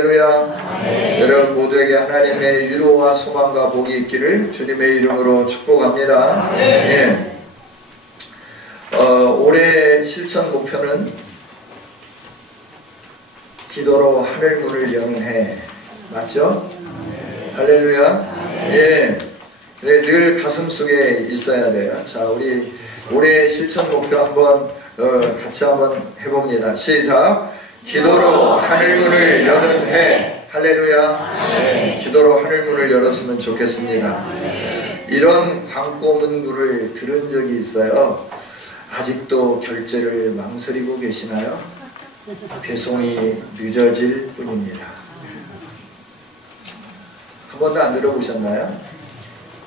할렐루야. 여러분 모두에게 하나님의 위로와 소망과 복이 있기를 주님의 이름으로 축복합니다. 예. 올해 실천 목표는 기도로 하늘문을 여는 해. 맞죠? 할렐루야. 예. 그래, 늘 가슴속에 있어야 돼요. 자, 우리 올해 실천 목표 한번 같이 한번 해봅니다. 시작. 기도로 하늘문을 여는 해. 할렐루야. 기도로 하늘문을 열었으면 좋겠습니다. 이런 광고문구를 들은 적이 있어요. 아직도 결제를 망설이고 계시나요? 배송이 늦어질 뿐입니다. 한 번도 안 들어보셨나요?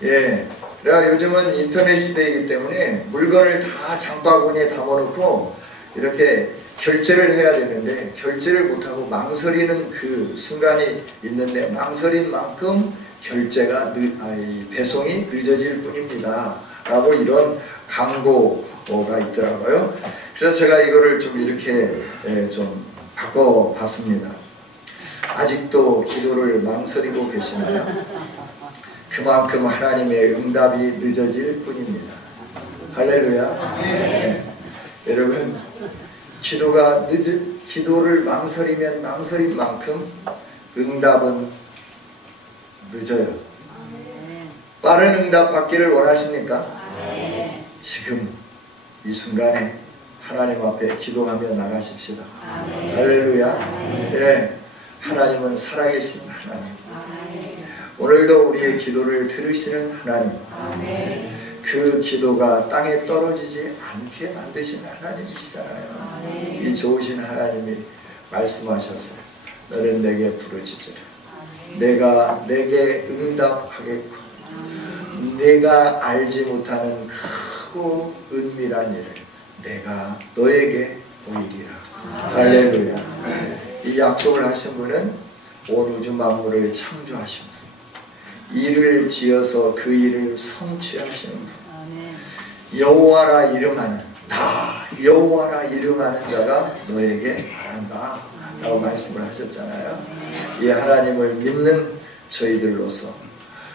예, 내가 요즘은 인터넷 시대이기 때문에 물건을 다 장바구니에 담아놓고 이렇게 결제를 해야 되는데 결제를 못하고 망설이는 그 순간이 있는데 망설인 만큼 결제가 배송이 늦어질 뿐입니다 라고 이런 광고가 있더라고요. 그래서 제가 이거를 좀 이렇게 좀 바꿔봤습니다. 아직도 기도를 망설이고 계시나요? 그만큼 하나님의 응답이 늦어질 뿐입니다. 할렐루야. 네. 여러분 기도를 망설이면 망설인 만큼 응답은 늦어요. 빠른 응답 받기를 원하십니까? 지금 이 순간에 하나님 앞에 기도하며 나가십시다. 할렐루야. 네. 하나님은 살아계신 하나님. 오늘도 우리의 기도를 들으시는 하나님. 그 기도가 땅에 떨어지지 않게 만드신 하나님이시잖아요. 이 좋으신 하나님이 말씀하셨어요. 너는 내게 부르짖으라. 내가 내게 응답하겠고 내가 알지 못하는 크고 은밀한 일을 내가 너에게 보이리라. 할렐루야. 이 약속을 하신 분은 온 우주 만물을 창조하신 분, 일을 지어서 그 일을 성취하시는 분, 여호와라 이름하는 나 여호와라 이름하는 자가 너에게 바란다 라고 말씀을 하셨잖아요. 이 하나님을 믿는 저희들로서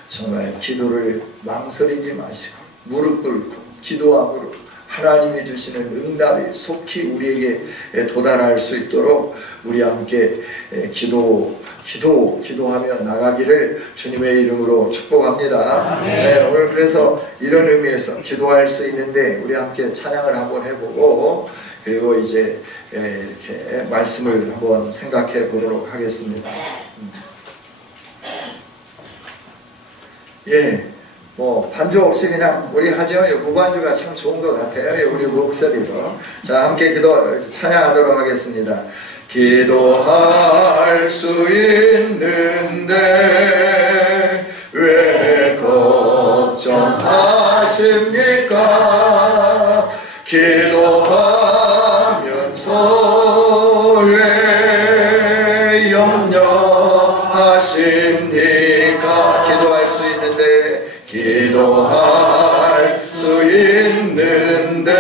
정말 기도를 망설이지 마시고 무릎 꿇고 기도와 무릎 하나님이 주시는 응답이 속히 우리에게 도달할 수 있도록 우리 함께 기도하며 나가기를 주님의 이름으로 축복합니다. 네, 오늘 그래서 이런 의미에서 기도할 수 있는데 우리 함께 찬양을 한번 해보고 그리고 이제 이렇게 말씀을 한번 생각해 보도록 하겠습니다. 예. 뭐 반주 없이 그냥 우리 하죠. 무반주가 참 좋은 것 같아요. 우리 목소리로. 자, 함께 찬양하도록 하겠습니다. 기도할 수 있는데 왜 걱정하십니까? 기도하면서 왜 염려하십니까? 기도할 수 있는데 기도할 수 있는데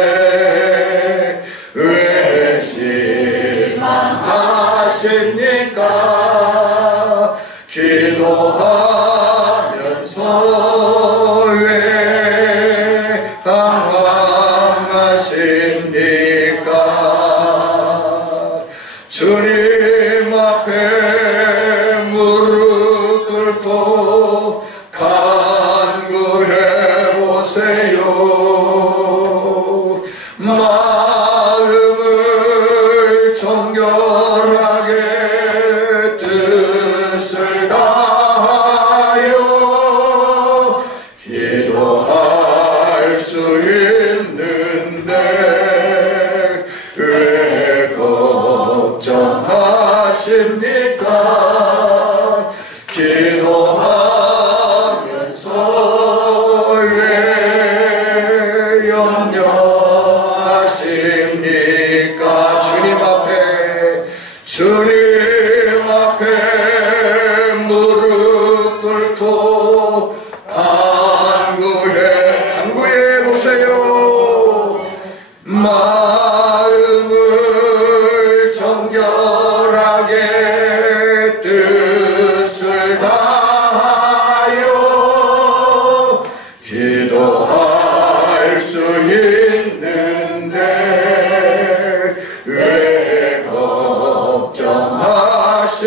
왜 실망하십니까? 기도하면서 왜 방황하십니까? 주님 앞에 무릎 꿇고 간구해보세요. 마음을 정결하게 뜻을 다하여 기도할 수 있는데 왜 걱정하십니까? 기도하면서 왜 염려하십니까? 주님 앞에 무릎 꿇고 간구해 보세요. 마음을 정결하게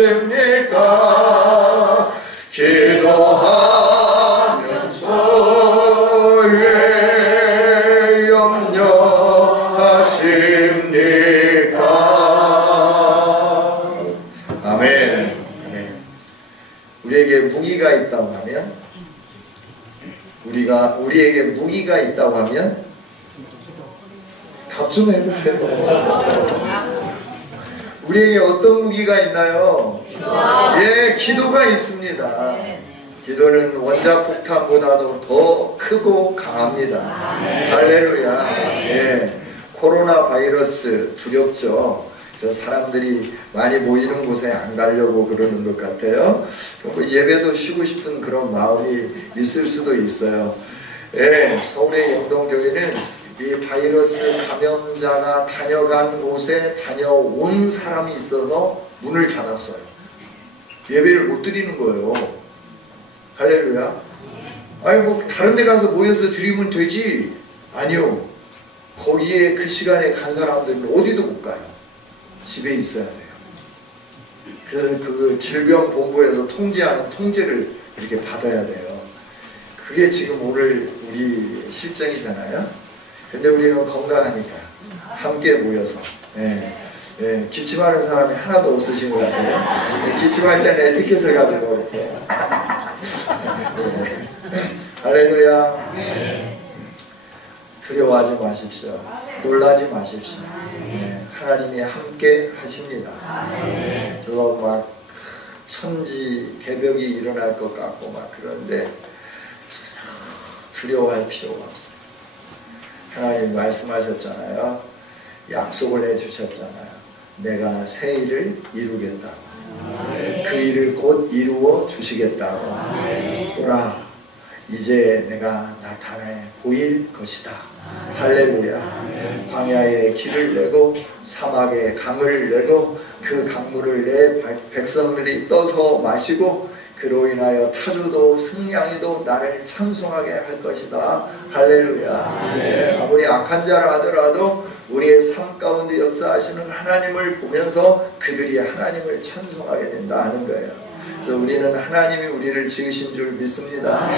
없습니까? 기도하면서 왜 염려하십니까? 아멘. 아멘. 우리에게 무기가 있다고 하면, 우리에게 무기가 있다고 하면 답 좀 해보세요. 우리에게 어떤 무기가 있나요? 예, 기도가 있습니다. 기도는 원자폭탄보다도 더 크고 강합니다. 할렐루야. 예, 코로나 바이러스 두렵죠. 그래서 사람들이 많이 모이는 곳에 안 가려고 그러는 것 같아요. 예배도 쉬고 싶은 그런 마음이 있을 수도 있어요. 예, 서울의 영동교회는 이 바이러스 감염자가 다녀간 곳에 다녀온 사람이 있어서 문을 닫았어요. 예배를 못 드리는 거예요. 할렐루야. 아니 뭐 다른 데 가서 모여서 드리면 되지. 아니요. 거기에 그 시간에 간 사람들은 어디도 못 가요. 집에 있어야 돼요. 그래서 그 질병본부에서 통제하는 통제를 이렇게 받아야 돼요. 그게 지금 오늘 우리 실정이잖아요. 근데 우리는 건강하니까 함께 모여서, 예, 예, 기침하는 사람이 하나도 없으신 것 같아요. 기침할 때는 에티켓을 가지고 이렇게. 할렐루야. 두려워하지 마십시오. 놀라지 마십시오. 예, 하나님이 함께 하십니다. 그래서 막 천지 개벽이 일어날 것 같고 막 그런데 두려워할 필요가 없어요. 하나님 말씀하셨잖아요. 약속을 해주셨잖아요. 내가 새 일을 이루겠다고. 그 일을 곧 이루어 주시겠다고. 오라, 이제 내가 나타내 보일 것이다. 할렐루야. 광야에 길을 내고 사막에 강을 내고 그 강물을 내 백성들이 떠서 마시고 그로 인하여 타주도 승냥이도 나를 찬송하게 할 것이다. 할렐루야. 네, 아무리 악한 자라 하더라도 우리의 삶 가운데 역사하시는 하나님을 보면서 그들이 하나님을 찬송하게 된다 하는 거예요. 그래서 우리는 하나님이 우리를 지으신 줄 믿습니다.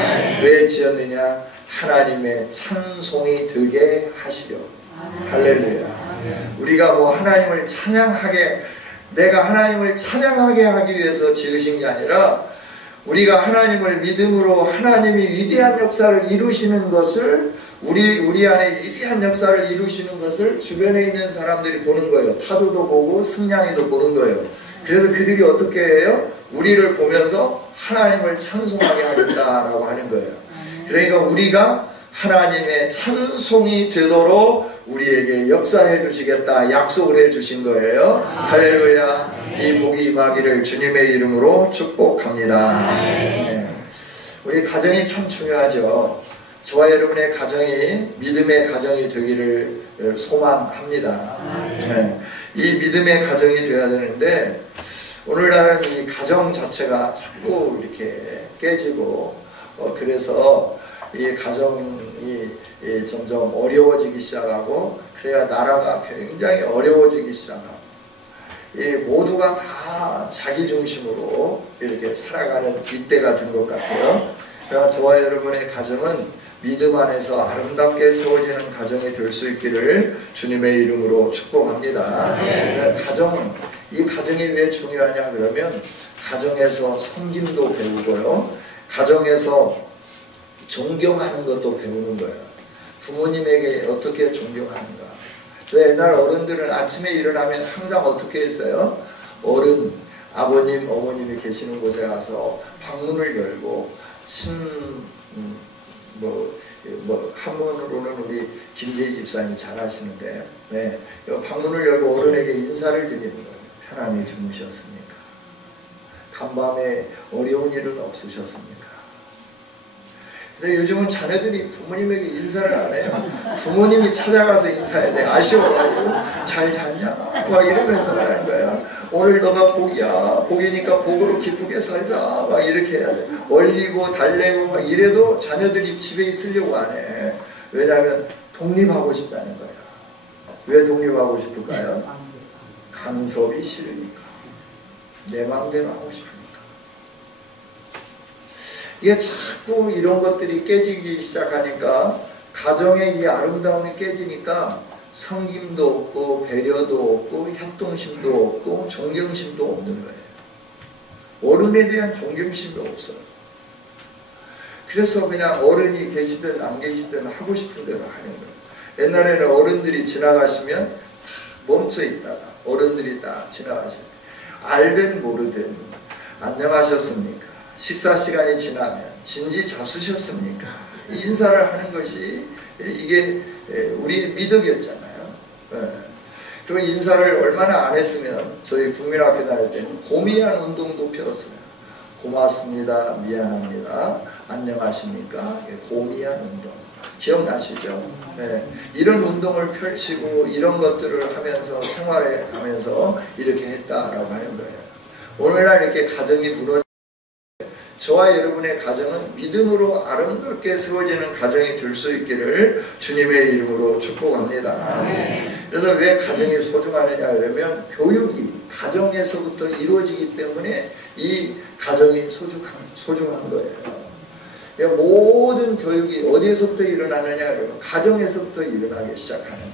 왜 지었느냐? 하나님의 찬송이 되게 하시려. 할렐루야. 우리가 뭐 하나님을 찬양하게, 내가 하나님을 찬양하게 하기 위해서 지으신 게 아니라 우리가 하나님을 믿음으로 하나님이 위대한 역사를 이루시는 것을, 우리 안에 위대한 역사를 이루시는 것을 주변에 있는 사람들이 보는 거예요. 타도도 보고 승냥이도 보는 거예요. 그래서 그들이 어떻게 해요? 우리를 보면서 하나님을 찬송하게 하겠다라고 하는 거예요. 그러니까 우리가 하나님의 찬송이 되도록 우리에게 역사해 주시겠다 약속을 해 주신 거예요. 할렐루야. 이 복이 임하기를 주님의 이름으로 축복합니다. 네. 우리 가정이 참 중요하죠. 저와 여러분의 가정이 믿음의 가정이 되기를 소망합니다. 네. 이 믿음의 가정이 되어야 되는데 오늘날은 이 가정 자체가 자꾸 이렇게 깨지고 그래서 이 가정이 점점 어려워지기 시작하고 그래야 나라가 굉장히 어려워지기 시작하고 이 모두가 다 자기 중심으로 이렇게 살아가는 이때가 된 것 같아요. 그러나 저와 여러분의 가정은 믿음 안에서 아름답게 세워지는 가정이 될 수 있기를 주님의 이름으로 축복합니다. 이 가정이 왜 중요하냐 그러면 가정에서 섬김도 배우고요. 가정에서 존경하는 것도 배우는 거예요. 부모님에게 어떻게 존경하는가. 옛날 어른들은 아침에 일어나면 항상 어떻게 했어요? 어른, 아버님, 어머님이 계시는 곳에 가서 방문을 열고 한문으로는 우리 김재희 집사님이 잘 하시는데 네, 방문을 열고 어른에게 인사를 드리는 거예요. 편안히 주무셨습니까? 간밤에 어려운 일은 없으셨습니까? 근데 요즘은 자녀들이 부모님에게 인사를 안 해요. 부모님이 찾아가서 인사해야 돼. 아쉬워가지고 잘 잤냐? 막 이러면서 하는 거야. 오늘 너가 복이야. 복이니까 복으로 기쁘게 살자. 막 이렇게 해야 돼. 얼리고 달래고 막 이래도 자녀들이 집에 있으려고 안 해. 왜냐하면 독립하고 싶다는 거야. 왜 독립하고 싶을까요? 간섭이 싫으니까. 내 마음대로 하고 싶으니까. 이게 자꾸 이런 것들이 깨지기 시작하니까 가정의 이 아름다움이 깨지니까 섬김도 없고 배려도 없고 협동심도 없고 존경심도 없는 거예요. 어른에 대한 존경심도 없어요. 그래서 그냥 어른이 계시든 안 계시든 하고 싶은 대로 하는 거예요. 옛날에는 어른들이 지나가시면 멈춰 있다가 어른들이 딱 지나가실 때 알든 모르든 안녕하셨습니까? 식사 시간이 지나면 진지 잡수셨습니까? 인사를 하는 것이 이게 우리의 미덕이었잖아요. 그리고 인사를 얼마나 안 했으면 저희 국민학교 다닐 때는 고미안 운동도 펴었어요. 고맙습니다. 미안합니다. 안녕하십니까? 고미안 운동. 기억나시죠? 네. 이런 운동을 펼치고 이런 것들을 하면서 생활에 하면서 이렇게 했다라고 하는 거예요. 오늘날 이렇게 가정이 무너져 저와 여러분의 가정은 믿음으로 아름답게 세워지는 가정이 될 수 있기를 주님의 이름으로 축복합니다. 그래서 왜 가정이 소중하느냐 그러면 교육이 가정에서부터 이루어지기 때문에 이 가정이 소중한 거예요. 모든 교육이 어디에서부터 일어나느냐 그러면 가정에서부터 일어나기 시작하는 거예요.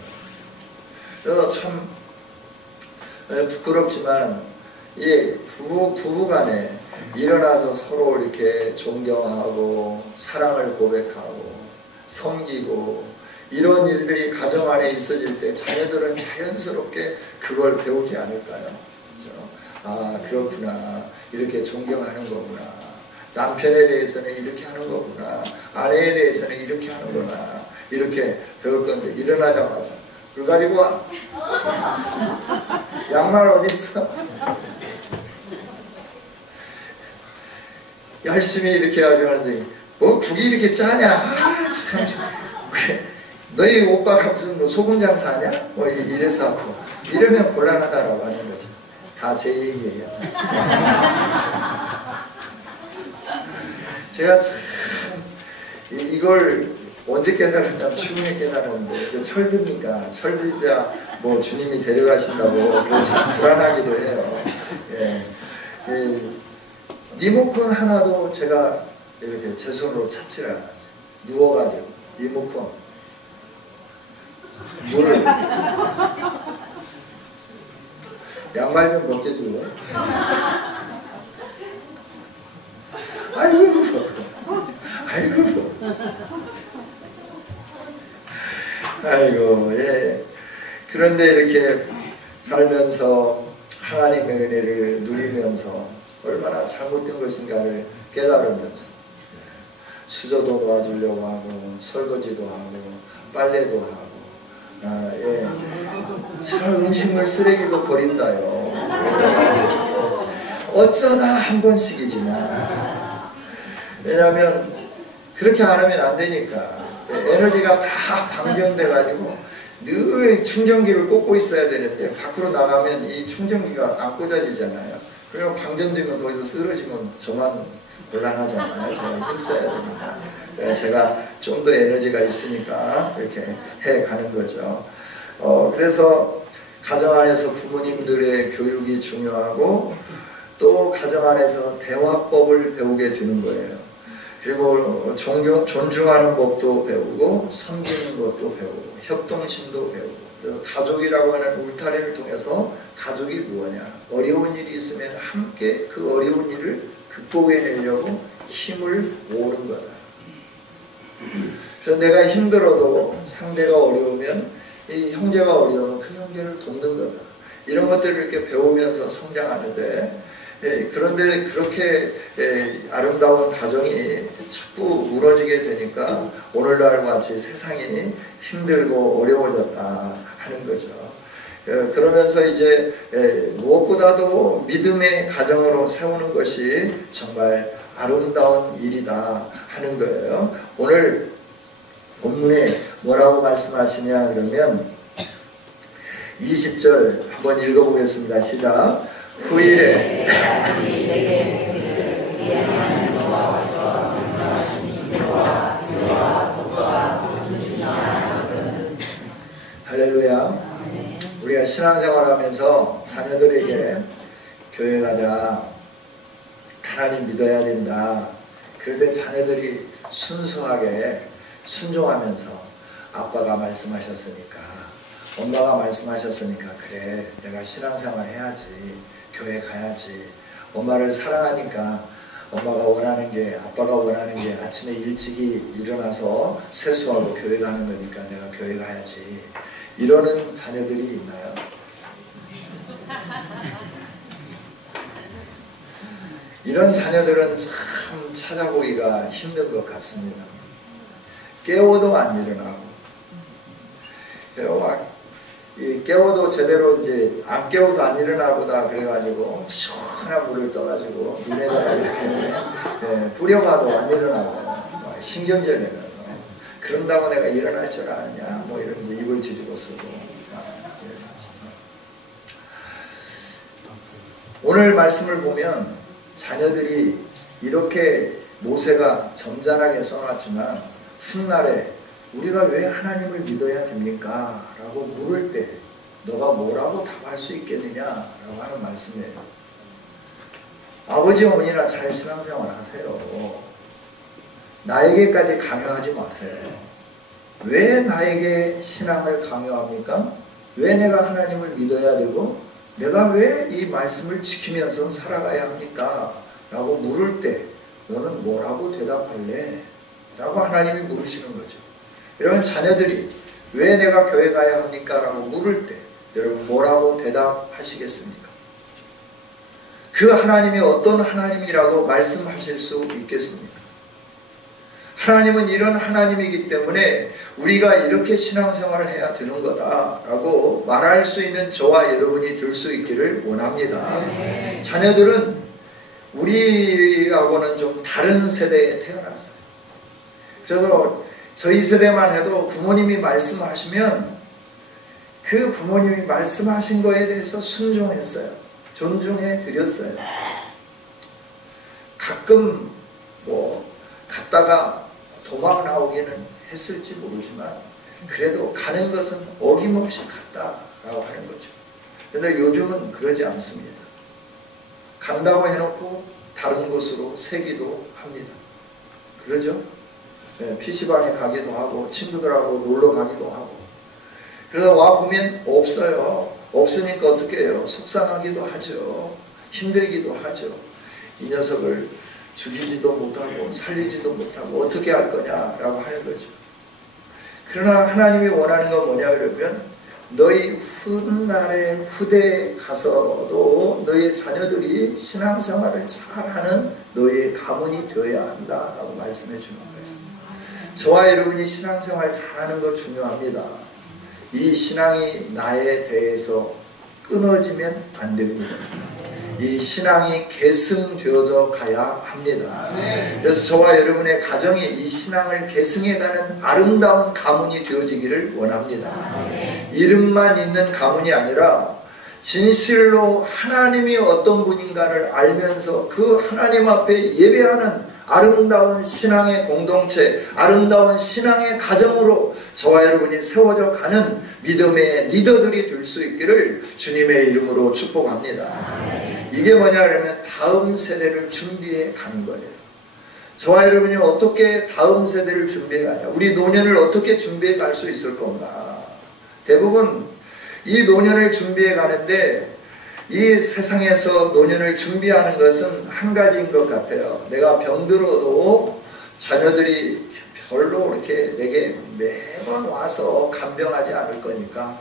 그래서 참 부끄럽지만 이 부부간에 일어나서 서로 이렇게 존경하고 사랑을 고백하고 섬기고 이런 일들이 가정 안에 있어질 때 자녀들은 자연스럽게 그걸 배우지 않을까요? 그렇죠? 아 그렇구나, 이렇게 존경하는 거구나, 남편에 대해서는 이렇게 하는 거구나, 아내에 대해서는 이렇게 하는구나, 이렇게 배울 건데 일어나자마자 그걸 가지고 와. 양말 어디 있어? 열심히 이렇게 하려 하는데 뭐 국이 이렇게 짜냐? 아, 참 너희 오빠가 무슨 뭐 소금 장사하냐? 뭐 이래서 하고 이러면 곤란하다라고 하는 거죠. 다 제 얘기예요. 제가 참 이걸 언제 깨달았냐면 최근에 깨달았는데 철드니까 철들자 뭐 주님이 데려가신다고 참 불안하기도 해요. 예. 리모컨 하나도 제가 이렇게 제 손으로 찾지를 않았어요. 누워가지고 리모컨 물을 양말 좀 벗겨주고 아이고 예. 그런데 이렇게 살면서 하나님의 은혜를 누리면서 얼마나 잘못된 것인가를 깨달으면서 수저도 도와주려고 하고 설거지도 하고 빨래도 하고 예. 음식물 쓰레기도 버린다요. 어쩌다 한 번씩이지만 왜냐하면 그렇게 안 하면 안 되니까 에너지가 다 방전돼 가지고 늘 충전기를 꽂고 있어야 되는데 밖으로 나가면 이 충전기가 안 꽂아지잖아요. 그리고 방전되면 거기서 쓰러지면 저만 곤란하잖아요. 제가 힘써야 됩니다. 제가 좀 더 에너지가 있으니까 이렇게 해가는 거죠. 그래서 가정 안에서 부모님들의 교육이 중요하고 또 가정 안에서 대화법을 배우게 되는 거예요. 그리고 존중하는 법도 배우고 섬기는 것도 배우고 협동심도 배우고 그래서 가족이라고 하는 울타리를 통해서 가족이 무엇이냐, 어려운 일이 있으면 함께 그 어려운 일을 극복해내려고 힘을 모으는 거다. 그래서 내가 힘들어도 상대가 어려우면 이 형제가 어려우면 그 형제를 돕는 거다. 이런 것들을 이렇게 배우면서 성장하는데 그런데 그렇게 아름다운 가정이 자꾸 무너지게 되니까 오늘날 같이 세상이 힘들고 어려워졌다 하는 거죠. 그러면서 이제 무엇보다도 믿음의 가정으로 세우는 것이 정말 아름다운 일이다 하는 거예요. 오늘 본문에 뭐라고 말씀하시냐 그러면 20절 한번 읽어보겠습니다. 시작. 후일에 할렐루야. 우리가 신앙생활하면서 자녀들에게 교회 준비하자. 하나님 믿어야 된다. 그럴 때 자녀들이 순수하게 순종하면서 아빠가 말씀하셨으니까, 엄마가 말씀하셨으니까 그래 내가 신앙생활 해야지, 교회 가야지. 엄마를 사랑하니까 엄마가 원하는 게, 아빠가 원하는 게 아침에 일찍이 일어나서 세수하고 교회 가는 거니까 내가 교회 가야지. 이러는 자녀들이 있나요? 이런 자녀들은 참 찾아보기가 힘든 것 같습니다. 깨워도 안 일어나고, 깨워도 제대로 이제 안 깨워서 안 일어나보다 그래가지고 시원한 물을 떠가지고 눈에다가 이렇게 뿌려봐도 안 일어나고 신경절이라서 그런다고 내가 일어날 줄 아느냐 뭐 이런 입을 뒤집어 쓰고. 오늘 말씀을 보면 자녀들이 이렇게 모세가 점잖하게 써놨지만 훗날에 우리가 왜 하나님을 믿어야 됩니까? 라고 물을 때 너가 뭐라고 답할 수 있겠느냐? 라고 하는 말씀이에요. 아버지 어머니나 잘 신앙생활 하세요. 나에게까지 강요하지 마세요. 왜 나에게 신앙을 강요합니까? 왜 내가 하나님을 믿어야 되고 내가 왜 이 말씀을 지키면서 살아가야 합니까? 라고 물을 때 너는 뭐라고 대답할래? 라고 하나님이 물으시는 거죠. 여러분 자녀들이 왜 내가 교회 가야 합니까? 라고 물을 때 여러분 뭐라고 대답하시겠습니까? 그 하나님이 어떤 하나님이라고 말씀하실 수 있겠습니까? 하나님은 이런 하나님이기 때문에 우리가 이렇게 신앙생활을 해야 되는 거다라고 말할 수 있는 저와 여러분이 될 수 있기를 원합니다. 자녀들은 우리하고는 좀 다른 세대에 태어났어요. 그래서 저희 세대만 해도 부모님이 말씀하시면 그 부모님이 말씀하신 거에 대해서 순종했어요. 존중해 드렸어요. 가끔 뭐 갔다가 도망 나오기는 했을지 모르지만 그래도 가는 것은 어김없이 갔다라고 하는 거죠. 그런데 요즘은 그러지 않습니다. 간다고 해놓고 다른 곳으로 새기도 합니다. 그러죠? 네, PC방에 가기도 하고 친구들하고 놀러 가기도 하고. 그래서 와보면 없어요. 없으니까 어떻게 해요? 속상하기도 하죠. 힘들기도 하죠. 이 녀석을 죽이지도 못하고 살리지도 못하고 어떻게 할 거냐라고 하는 거죠. 그러나 하나님이 원하는 건 뭐냐 그러면 너희 훗날에 후대에 가서도 너희 자녀들이 신앙생활을 잘하는 너희의 가문이 되어야 한다라고 말씀해 주는 거예요. 저와 여러분이 신앙생활 잘하는 거 중요합니다. 이 신앙이 나에 대해서 끊어지면 안 됩니다. 이 신앙이 계승되어져 가야 합니다. 그래서 저와 여러분의 가정이 이 신앙을 계승해가는 아름다운 가문이 되어지기를 원합니다. 이름만 있는 가문이 아니라 진실로 하나님이 어떤 분인가를 알면서 그 하나님 앞에 예배하는 아름다운 신앙의 공동체, 아름다운 신앙의 가정으로 저와 여러분이 세워져 가는 믿음의 리더들이 될 수 있기를 주님의 이름으로 축복합니다. 이게 뭐냐 그러면 다음 세대를 준비해 가는 거예요. 저와 여러분이 어떻게 다음 세대를 준비해 가냐, 우리 노년을 어떻게 준비해 갈 수 있을 건가. 대부분 이 노년을 준비해 가는데 이 세상에서 노년을 준비하는 것은 한 가지인 것 같아요. 내가 병들어도 자녀들이 별로 이렇게 내게 매번 와서 간병하지 않을 거니까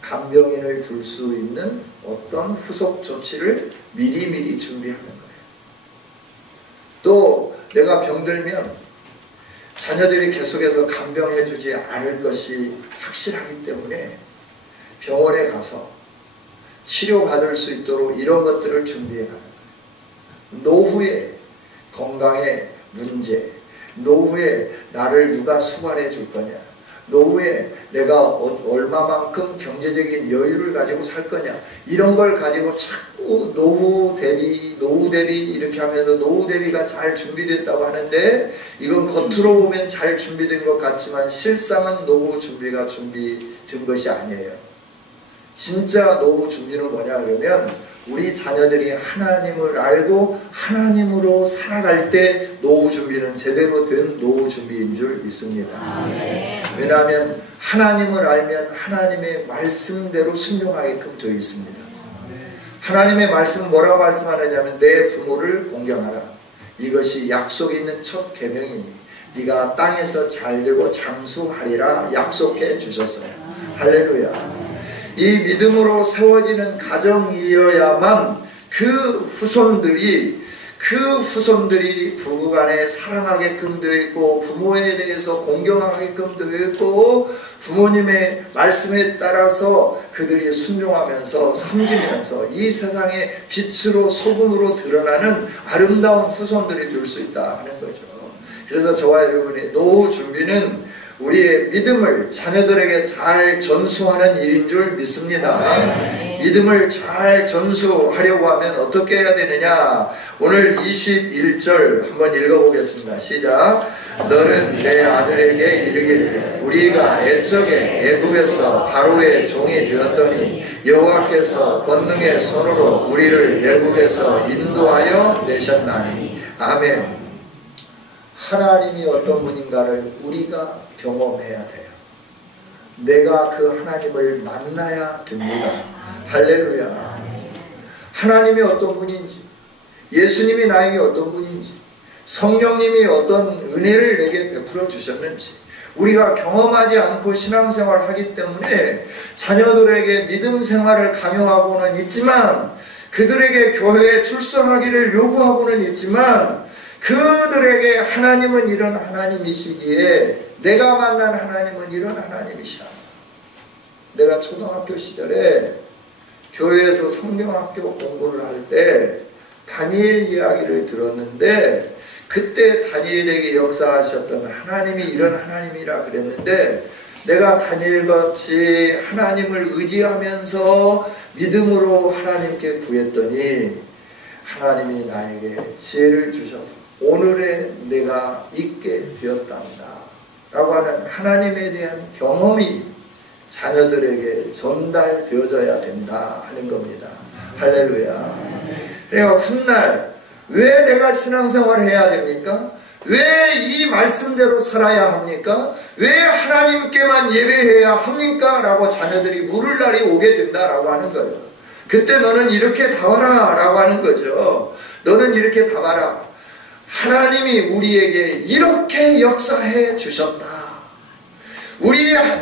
간병인을 둘 수 있는 어떤 후속 조치를 미리미리 준비하는 거예요. 또 내가 병들면 자녀들이 계속해서 간병해 주지 않을 것이 확실하기 때문에 병원에 가서 치료받을 수 있도록 이런 것들을 준비해 가는 거예요. 노후에 건강의 문제, 노후에 나를 누가 수발해 줄 거냐, 노후에 내가 얼마만큼 경제적인 여유를 가지고 살 거냐, 이런 걸 가지고 자꾸 노후 대비 이렇게 하면서 노후 대비가 잘 준비됐다고 하는데 이건 겉으로 보면 잘 준비된 것 같지만 실상은 노후 준비가 준비된 것이 아니에요. 진짜 노후 준비는 뭐냐 그러면 우리 자녀들이 하나님을 알고 하나님으로 살아갈 때 노후 준비는 제대로 된 노후 준비인 줄 믿습니다. 왜냐하면 하나님을 알면 하나님의 말씀대로 순종하게끔 되어 있습니다. 하나님의 말씀은 뭐라고 말씀하느냐면 내 부모를 공경하라. 이것이 약속 있는 첫 계명이니 네가 땅에서 잘되고 장수하리라 약속해 주셨어요. 할렐루야. 이 믿음으로 세워지는 가정이어야만 그 후손들이 부부간에 사랑하게끔 되어 있고 부모에 대해서 공경하게끔 되어 있고 부모님의 말씀에 따라서 그들이 순종하면서 섬기면서 이 세상의 빛으로 소금으로 드러나는 아름다운 후손들이 될 수 있다 하는 거죠. 그래서 저와 여러분의 노후 준비는 우리의 믿음을 자녀들에게 잘 전수하는 일인 줄 믿습니다. 믿음을 잘 전수하려고 하면 어떻게 해야 되느냐? 오늘 21절 한번 읽어보겠습니다. 시작. 너는 내 아들에게 이르기를 우리가 애적에 애굽에서 바로의 종이 되었더니 여호와께서 권능의 손으로 우리를 애굽에서 인도하여 내셨나니. 아멘. 하나님이 어떤 분인가를 우리가 경험해야 돼요. 내가 그 하나님을 만나야 됩니다. 할렐루야. 하나님이 어떤 분인지, 예수님이 나에게 어떤 분인지, 성령님이 어떤 은혜를 내게 베풀어 주셨는지 우리가 경험하지 않고 신앙생활을 하기 때문에 자녀들에게 믿음 생활을 강요하고는 있지만, 그들에게 교회에 출석하기를 요구하고는 있지만, 그들에게 하나님은 이런 하나님이시기에 내가 만난 하나님은 이런 하나님이시야. 내가 초등학교 시절에 교회에서 성경학교 공부를 할 때 다니엘 이야기를 들었는데, 그때 다니엘에게 역사하셨던 하나님이 이런 하나님이라 그랬는데, 내가 다니엘같이 하나님을 의지하면서 믿음으로 하나님께 구했더니 하나님이 나에게 지혜를 주셔서 오늘의 내가 있게 되었답니다 라고 하는 하나님에 대한 경험이 자녀들에게 전달되어져야 된다 하는 겁니다. 할렐루야. 그러니까 훗날 왜 내가 신앙생활을 해야 됩니까? 왜 이 말씀대로 살아야 합니까? 왜 하나님께만 예배해야 합니까? 라고 자녀들이 물을 날이 오게 된다라고 하는 거예요. 그때 너는 이렇게 답하라 라고 하는 거죠. 너는 이렇게 답하라. 하나님이 우리에게 이렇게 역사해 주셨다.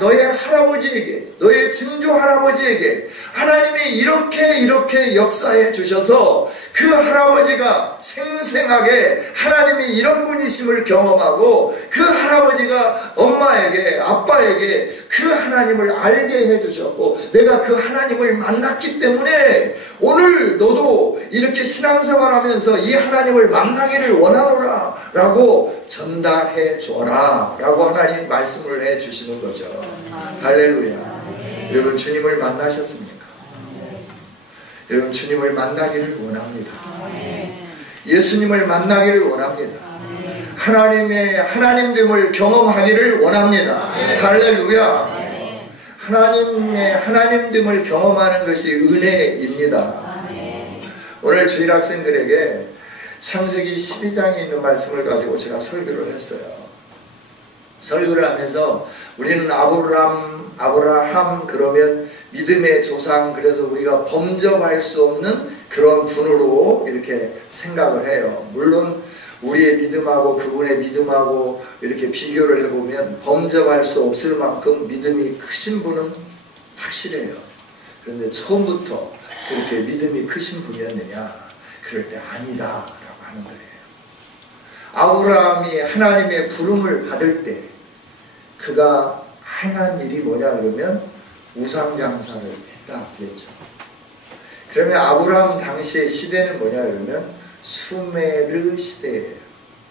너의 할아버지에게, 너의 증조 할아버지에게 하나님이 이렇게 역사해 주셔서 그 할아버지가 생생하게 하나님이 이런 분이심을 경험하고 그 할아버지가 엄마에게, 아빠에게 그 하나님을 알게 해주셨고 내가 그 하나님을 만났기 때문에 오늘 너도 이렇게 신앙생활하면서 이 하나님을 만나기를 원하노라 라고 전달해 줘라 라고 하나님 말씀을 해 주시는 거죠. 할렐루야. 여러분 주님을 만나셨습니까? 여러분 주님을 만나기를 원합니다. 예수님을 만나기를 원합니다. 하나님됨을 경험하기를 원합니다. 할렐루야. 하나님의 하나님됨을 경험하는 것이 은혜입니다. 오늘 주일 학생들에게 창세기 12장에 있는 말씀을 가지고 제가 설교를 했어요. 설교를 하면서 우리는 아브라함 그러면 믿음의 조상, 그래서 우리가 범접할 수 없는 그런 분으로 이렇게 생각을 해요. 물론 우리의 믿음하고 그분의 믿음하고 이렇게 비교를 해보면 범접할 수 없을 만큼 믿음이 크신 분은 확실해요. 그런데 처음부터 그렇게 믿음이 크신 분이었느냐? 그럴 때 아니다 라고 하는 거예요. 아브라함이 하나님의 부름을 받을 때 그가 행한 일이 뭐냐 그러면 우상장사를 했다 그랬죠. 그러면 아브라함 당시의 시대는 뭐냐 그러면 수메르 시대예요.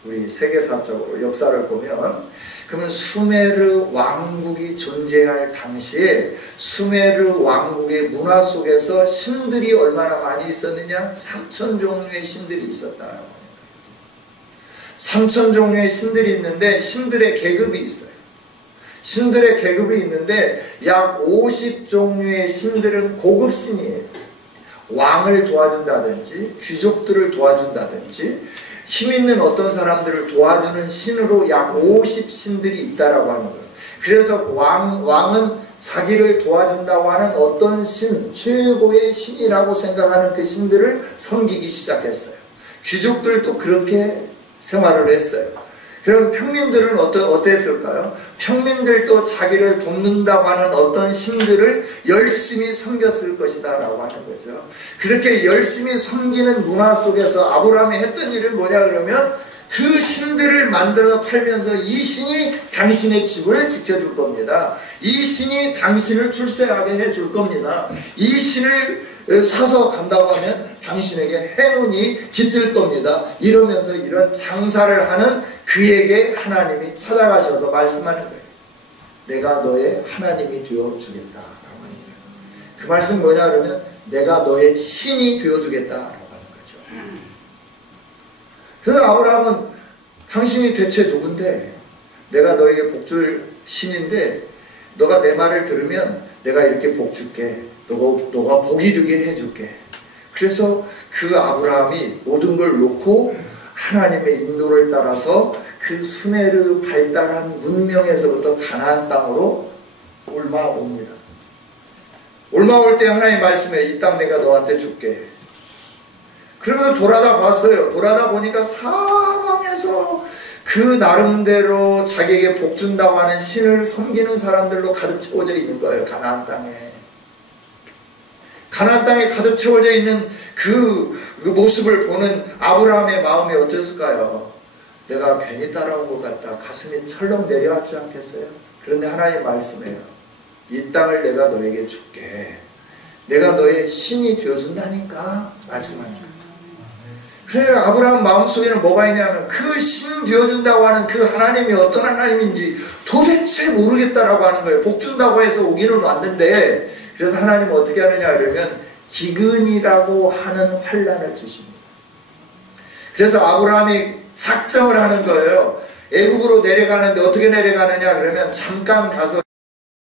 우리 세계사적으로 역사를 보면 그러면 수메르 왕국이 존재할 당시에 수메르 왕국의 문화 속에서 신들이 얼마나 많이 있었느냐? 3,000종류의 신들이 있었다. 3,000종류의 신들이 있는데 신들의 계급이 있어요. 신들의 계급이 있는데 약 50종류의 신들은 고급신이에요. 왕을 도와준다든지 귀족들을 도와준다든지 힘 있는 어떤 사람들을 도와주는 신으로 약 50신들이 있다라고 하는 거예요. 그래서 왕은 자기를 도와준다고 하는 어떤 신, 최고의 신이라고 생각하는 그 신들을 섬기기 시작했어요. 귀족들도 그렇게 생활을 했어요. 그럼 평민들은 어땠을까요? 평민들도 자기를 돕는다고 하는 어떤 신들을 열심히 섬겼을 것이다 라고 하는 거죠. 그렇게 열심히 섬기는 문화 속에서 아브라함이 했던 일은 뭐냐 그러면 그 신들을 만들어 팔면서 이 신이 당신의 집을 지켜줄 겁니다. 이 신이 당신을 출세하게 해줄 겁니다. 이 신을 사서 간다고 하면 당신에게 행운이 깃들 겁니다. 이러면서 이런 장사를 하는 그에게 하나님이 찾아가셔서 말씀하는 거예요. 내가 너의 하나님이 되어주겠다 라고 하는 거예요. 그 말씀 뭐냐 그러면 내가 너의 신이 되어주겠다 라고 하는 거죠. 그래서 아브라함은 당신이 대체 누군데 내가 너에게 복 줄 신인데 너가 내 말을 들으면 내가 이렇게 복 줄게. 너가 복이 되게 해줄게. 그래서 그 아브라함이 모든 걸 놓고 하나님의 인도를 따라서 그 수메르 발달한 문명에서부터 가나안 땅으로 올라옵니다. 올라올 때 하나님 말씀에 이 땅 내가 너한테 줄게. 그러면 돌아다 봤어요. 돌아다 보니까 사방에서 그 나름대로 자기에게 복 준다고 하는 신을 섬기는 사람들로 가득 채워져 있는 거예요. 가나안 땅에. 가나안 땅에 가득 채워져 있는 그 모습을 보는 아브라함의 마음이 어땠을까요? 내가 괜히 따라온 것 같다. 가슴이 철렁 내려앉지 않겠어요? 그런데 하나님 말씀해요. 이 땅을 내가 너에게 줄게. 내가 너의 신이 되어준다니까 말씀합니다. 그래 아브라함 마음속에는 뭐가 있냐면 그 신 되어준다고 하는 그 하나님이 어떤 하나님인지 도대체 모르겠다라고 하는 거예요. 복 준다고 해서 오기는 왔는데 그래서 하나님은 어떻게 하느냐 그러면 기근이라고 하는 환난을 주십니다. 그래서 아브라함이 작정을 하는 거예요. 애국으로 내려가는데 어떻게 내려가느냐 그러면 잠깐 가서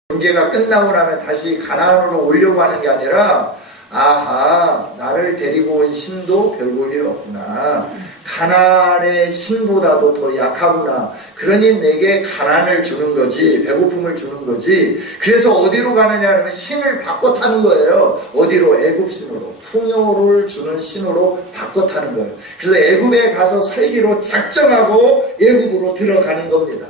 경제가 끝나고 나면 다시 가나안으로 오려고 하는 게 아니라 아하 나를 데리고 온 신도 별 볼 일 없구나. 가나안의 신보다도 더 약하구나. 그러니 내게 가난을 주는 거지 배고픔을 주는 거지. 그래서 어디로 가느냐 하면 신을 바꿔 타는 거예요. 어디로? 애굽 신으로. 풍요를 주는 신으로 바꿔 타는 거예요. 그래서 애굽에 가서 살기로 작정하고 애굽으로 들어가는 겁니다.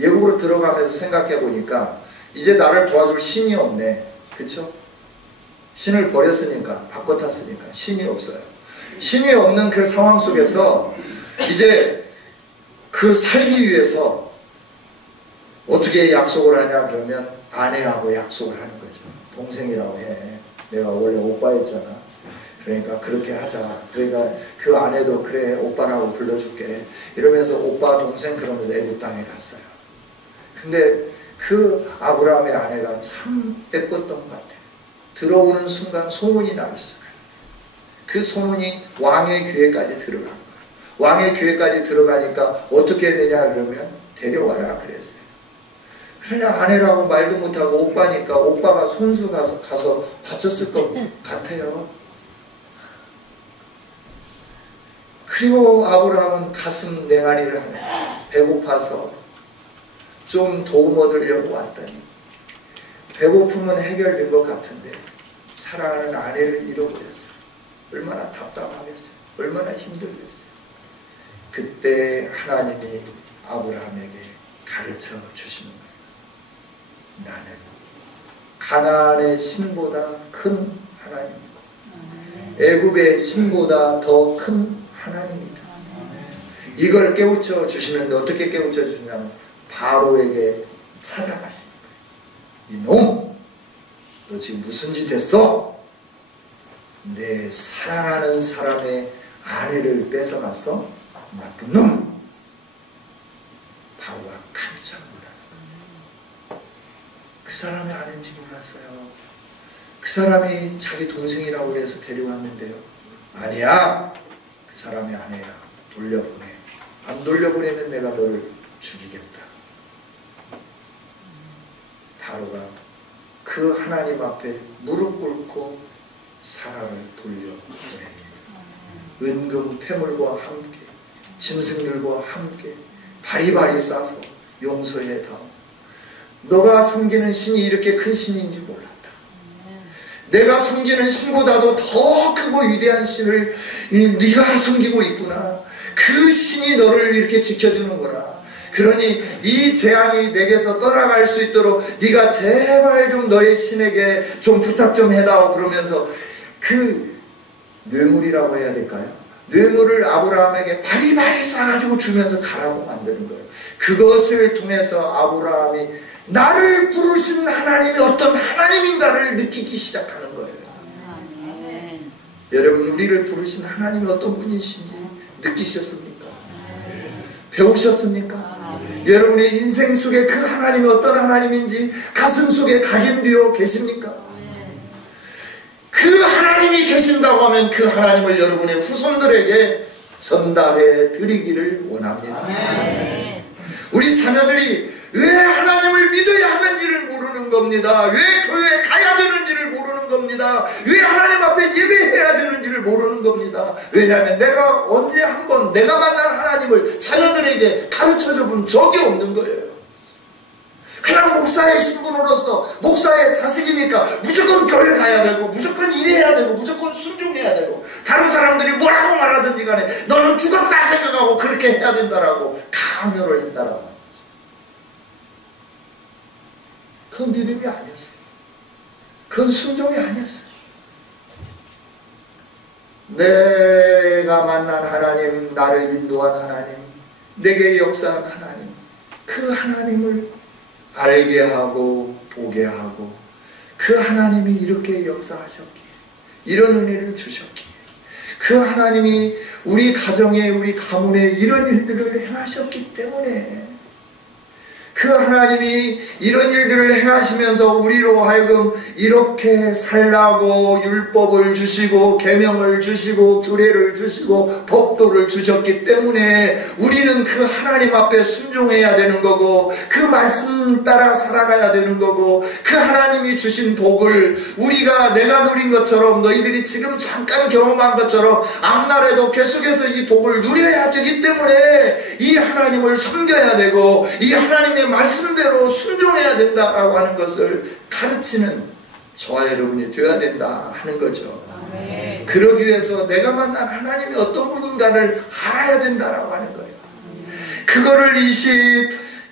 애굽으로 들어가면서 생각해 보니까 이제 나를 도와줄 신이 없네. 그렇죠? 신을 버렸으니까 바꿔 탔으니까 신이 없어요. 신이 없는 그 상황 속에서 이제 그 살기 위해서 어떻게 약속을 하냐 그러면 아내하고 약속을 하는 거죠. 동생이라고 해. 내가 원래 오빠였잖아. 그러니까 그렇게 하자. 그러니까 그 아내도 그래 오빠라고 불러줄게. 이러면서 오빠 동생 그러면서 애굽 땅에 갔어요. 근데 그 아브라함의 아내가 참 예뻤던 것 같아요. 들어오는 순간 소문이 나갔어요. 그 소문이 왕의 귀에까지 들어간 거예요. 왕의 귀에까지 들어가니까 어떻게 했느냐 그러면 데려와라 그랬어요. 그냥 아내라고 말도 못하고 오빠니까 오빠가 손수 가서 다쳤을 것 같아요. 그리고 아브라함은 가슴 냉아리를 하네. 배고파서 좀 도움 얻으려고 왔더니 배고픔은 해결된 것 같은데 사랑하는 아내를 잃어버렸어요. 얼마나 답답하겠어요. 얼마나 힘들겠어요. 그때 하나님이 아브라함에게 가르쳐 주시는 거예요. 나는 가나안의 신보다 큰 하나님이고 애굽의 신보다 더 큰 하나님이다. 이걸 깨우쳐 주시는데 어떻게 깨우쳐 주시냐면 바로에게 찾아가십니다. 이놈! 너 지금 무슨 짓 했어? 내 사랑하는 사람의 아내를 뺏어갔어? 나쁜 놈! 바로가 깜짝 놀랐어요. 그 사람의 아내인지 몰랐어요. 그 사람이 자기 동생이라고 해서 데려왔는데요. 아니야! 그 사람의 아내야. 돌려보내. 안 돌려보내면 내가 너를 죽이겠다. 바로가 그 하나님 앞에 무릎 꿇고 사라를 돌려보냅니다. 은금 패물과 함께 짐승들과 함께 바리바리 싸서 용서해다오. 너가 섬기는 신이 이렇게 큰 신인지 몰랐다. 내가 섬기는 신보다도 더 크고 위대한 신을 네가 섬기고 있구나. 그 신이 너를 이렇게 지켜주는 거라. 그러니 이 재앙이 내게서 떠나갈 수 있도록 네가 제발 좀 너의 신에게 좀 부탁 좀 해다오. 그러면서 그 뇌물이라고 해야 될까요? 뇌물을 아브라함에게 바리바리 싸가지고 주면서 가라고 만드는 거예요. 그것을 통해서 아브라함이 나를 부르신 하나님이 어떤 하나님인가를 느끼기 시작하는 거예요. 여러분, 우리를 부르신 하나님이 어떤 분이신지 느끼셨습니까? 배우셨습니까? 여러분의 인생 속에 그 하나님이 어떤 하나님인지 가슴 속에 각인되어 계십니까? 그 하나님이 계신다고 하면 그 하나님을 여러분의 후손들에게 전달해 드리기를 원합니다. 우리 자녀들이 왜 하나님을 믿어야 하는지를 모르는 겁니다. 왜 교회에 가야 되는지를 모르는 겁니다. 왜 하나님 앞에 예배해야 되는지를 모르는 겁니다. 왜냐하면 내가 언제 한번 내가 만난 하나님을 자녀들에게 가르쳐줘 본 적이 없는 거예요. 그냥 목사의 신분으로서 목사의 자식이니까 무조건 교회 가야 되고 무조건 일해야 되고 무조건 순종해야 되고 다른 사람들이 뭐라고 말하든지 간에 너는 죽었다 생각하고 그렇게 해야 된다라고 강요를 했다라고. 그건 믿음이 아니었어요. 그건 순종이 아니었어요. 내가 만난 하나님, 나를 인도한 하나님, 내게 역사한 하나님, 그 하나님을 알게 하고 보게 하고 그 하나님이 이렇게 역사하셨기에 이런 은혜를 주셨기에 그 하나님이 우리 가정에 우리 가문에 이런 일들을 행하셨기 때문에 그 하나님이 이런 일들을 행하시면서 우리로 하여금 이렇게 살라고 율법을 주시고 계명을 주시고 규례를 주시고 법도를 주셨기 때문에 우리는 그 하나님 앞에 순종해야 되는 거고 그 말씀 따라 살아가야 되는 거고 그 하나님이 주신 복을 우리가 내가 누린 것처럼 너희들이 지금 잠깐 경험한 것처럼 앞날에도 계속해서 이 복을 누려야 되기 때문에 이 하나님을 섬겨야 되고 이 하나님의 말씀대로 순종해야 된다라고 하는 것을 가르치는 저와 여러분이 되어야 된다 하는 거죠. 아멘. 그러기 위해서 내가 만난 하나님이 어떤 분인가를 알아야 된다라고 하는 거예요. 그거를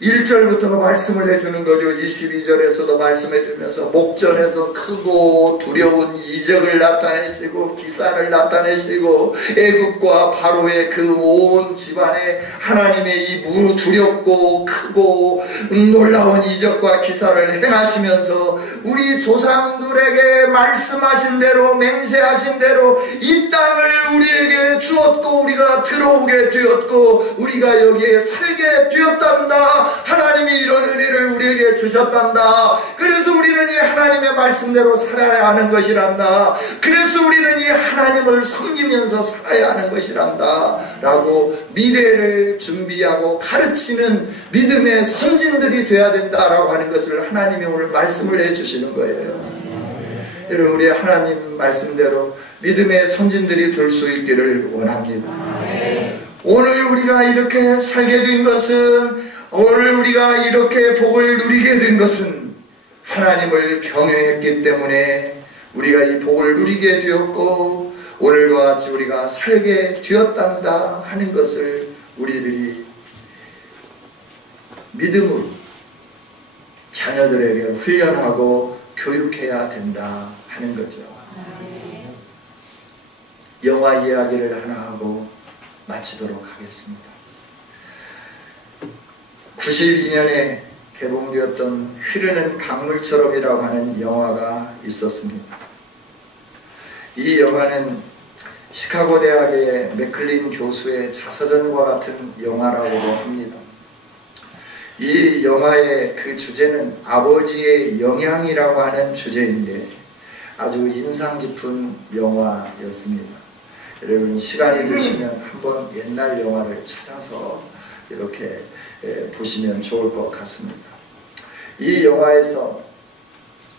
21절부터 말씀을 해주는 거죠. 22절에서도 말씀해 주면서 목전에서 크고 두려운 이적을 나타내시고 기사를 나타내시고 애굽과 바로의 그 온 집안에 하나님의 이 두렵고 크고 놀라운 이적과 기사를 행하시면서 우리 조상들에게 말씀하신 대로 맹세하신 대로 이 땅을 우리에게 주었고 우리가 들어오게 되었고 우리가 여기에 살게 되었단다. 하나님이 이런 은혜를 우리에게 주셨단다. 그래서 우리는 이 하나님의 말씀대로 살아야 하는 것이란다. 그래서 우리는 이 하나님을 섬기면서 살아야 하는 것이란다 라고 미래를 준비하고 가르치는 믿음의 선진들이 되어야 된다라고 하는 것을 하나님이 오늘 말씀을 해주시는 거예요. 여러분, 우리 하나님 말씀대로 믿음의 선진들이 될 수 있기를 원합니다. 오늘 우리가 이렇게 살게 된 것은, 오늘 우리가 이렇게 복을 누리게 된 것은 하나님을 경외했기 때문에 우리가 이 복을 누리게 되었고 오늘과 같이 우리가 살게 되었단다 하는 것을 우리들이 믿음으로 자녀들에게 훈련하고 교육해야 된다 하는 거죠. 영화 이야기를 하나 하고 마치도록 하겠습니다. 92년에 개봉되었던 흐르는 강물처럼이라고 하는 영화가 있었습니다. 이 영화는 시카고 대학의 맥클린 교수의 자서전과 같은 영화라고도 합니다. 이 영화의 그 주제는 아버지의 영향이라고 하는 주제인데 아주 인상 깊은 영화였습니다. 여러분, 시간이 되시면 한번 옛날 영화를 찾아서 이렇게 보시면 좋을 것 같습니다. 이 영화에서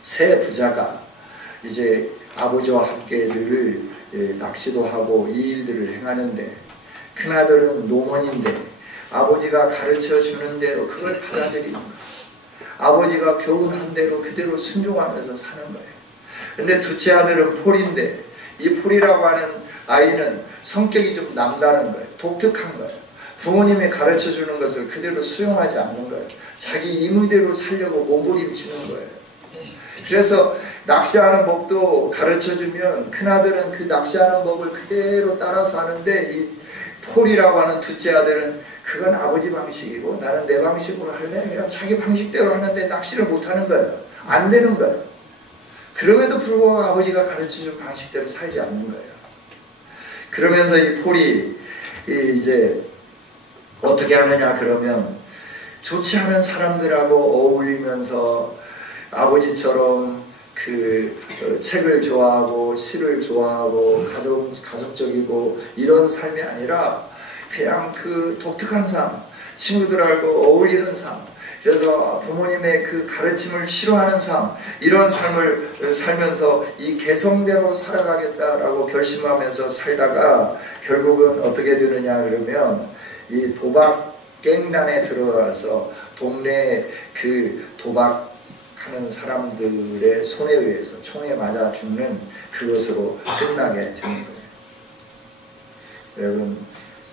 세 부자가 이제 아버지와 함께 늘 낚시도 하고 이 일들을 행하는데, 큰아들은 노원인데 아버지가 가르쳐 주는 대로 그걸 받아들이는 거예요. 아버지가 교훈한 대로 그대로 순종하면서 사는 거예요. 근데 둘째 아들은 폴인데, 이 폴이라고 하는 아이는 성격이 좀 남다른 거예요. 독특한 거예요. 부모님이 가르쳐 주는 것을 그대로 수용하지 않는 거예요. 자기 임의대로 살려고 몸부림치는 거예요. 그래서 낚시하는 법도 가르쳐 주면 큰아들은 그 낚시하는 법을 그대로 따라서 하는데, 이 폴이라고 하는 둘째 아들은 그건 아버지 방식이고 나는 내 방식으로 할래? 그냥 자기 방식대로 하는데 낚시를 못하는 거예요. 안 되는 거예요. 그럼에도 불구하고 아버지가 가르쳐준 방식대로 살지 않는 거예요. 그러면서 이 폴이 이제 어떻게 하느냐 그러면, 좋지 않은 사람들하고 어울리면서 아버지처럼 책을 좋아하고 시를 좋아하고 가족적이고 이런 삶이 아니라 그냥 독특한 삶, 친구들하고 어울리는 삶, 그래서 부모님의 가르침을 싫어하는 삶, 이런 삶을 살면서 이 개성대로 살아가겠다라고 결심하면서 살다가 결국은 어떻게 되느냐 그러면, 이 도박 갱단에 들어가서 동네 도박하는 사람들의 손에 의해서 총에 맞아 죽는 그것으로 끝나게 되는 거예요. 여러분,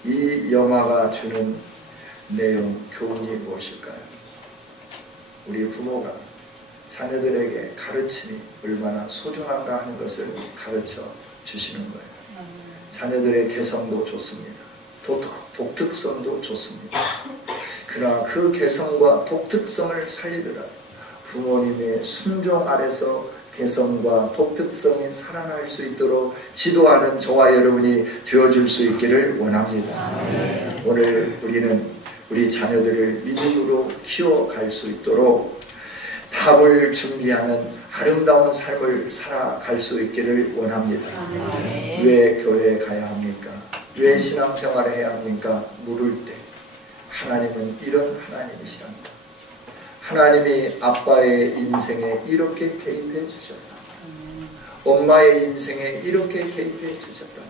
이 영화가 주는 내용, 교훈이 무엇일까요? 우리 부모가 자녀들에게 가르침이 얼마나 소중한가 하는 것을 가르쳐 주시는 거예요. 자녀들의 개성도 좋습니다. 독특성도 좋습니다. 그러나 그 개성과 독특성을 살리더라도 부모님의 순종 아래서 개성과 독특성이 살아날 수 있도록 지도하는 저와 여러분이 되어줄 수 있기를 원합니다. 오늘 우리는 우리 자녀들을 믿음으로 키워갈 수 있도록 답을 준비하는 아름다운 삶을 살아갈 수 있기를 원합니다. 왜 교회에 가야 합니까? 왜 신앙생활을 해야 합니까? 물을 때 하나님은 이런 하나님이시랍니다. 하나님이 아빠의 인생에 이렇게 개입해 주셨다. 엄마의 인생에 이렇게 개입해 주셨다.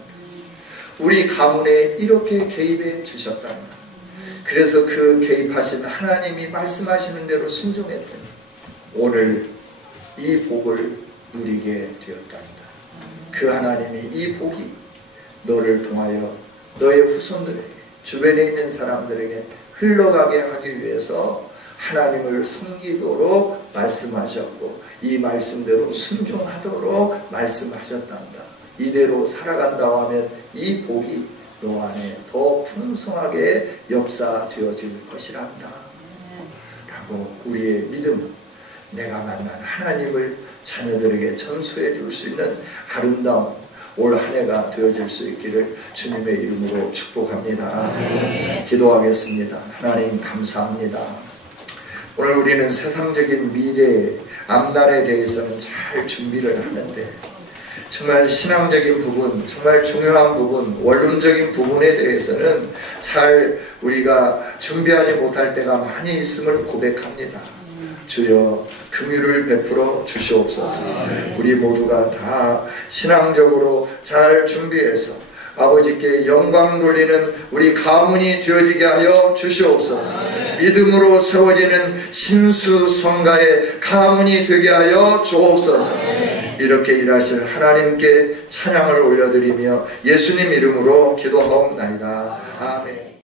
우리 가문에 이렇게 개입해 주셨다. 그래서 그 개입하신 하나님이 말씀하시는 대로 순종했더니 오늘 이 복을 누리게 되었답니다. 그 하나님이 이 복이 너를 통하여 너의 후손들에게, 주변에 있는 사람들에게 흘러가게 하기 위해서 하나님을 섬기도록 말씀하셨고, 이 말씀대로 순종하도록 말씀하셨단다. 이대로 살아간다고 하면 이 복이 너 안에 더 풍성하게 역사되어질 것이란다 라고 우리의 믿음, 내가 만난 하나님을 자녀들에게 전수해 줄 수 있는 아름다운 올 한 해가 되어질 수 있기를 주님의 이름으로 축복합니다. 기도하겠습니다. 하나님 감사합니다. 오늘 우리는 세상적인 미래, 앞날에 대해서는 잘 준비를 하는데 정말 신앙적인 부분, 정말 중요한 부분, 원론적인 부분에 대해서는 잘 우리가 준비하지 못할 때가 많이 있음을 고백합니다. 주여 긍휼을 베풀어 주시옵소서. 우리 모두가 다 신앙적으로 잘 준비해서 아버지께 영광 돌리는 우리 가문이 되어지게 하여 주시옵소서. 믿음으로 세워지는 신수성가의 가문이 되게 하여 주옵소서. 이렇게 일하실 하나님께 찬양을 올려드리며 예수님 이름으로 기도하옵나이다. 아멘.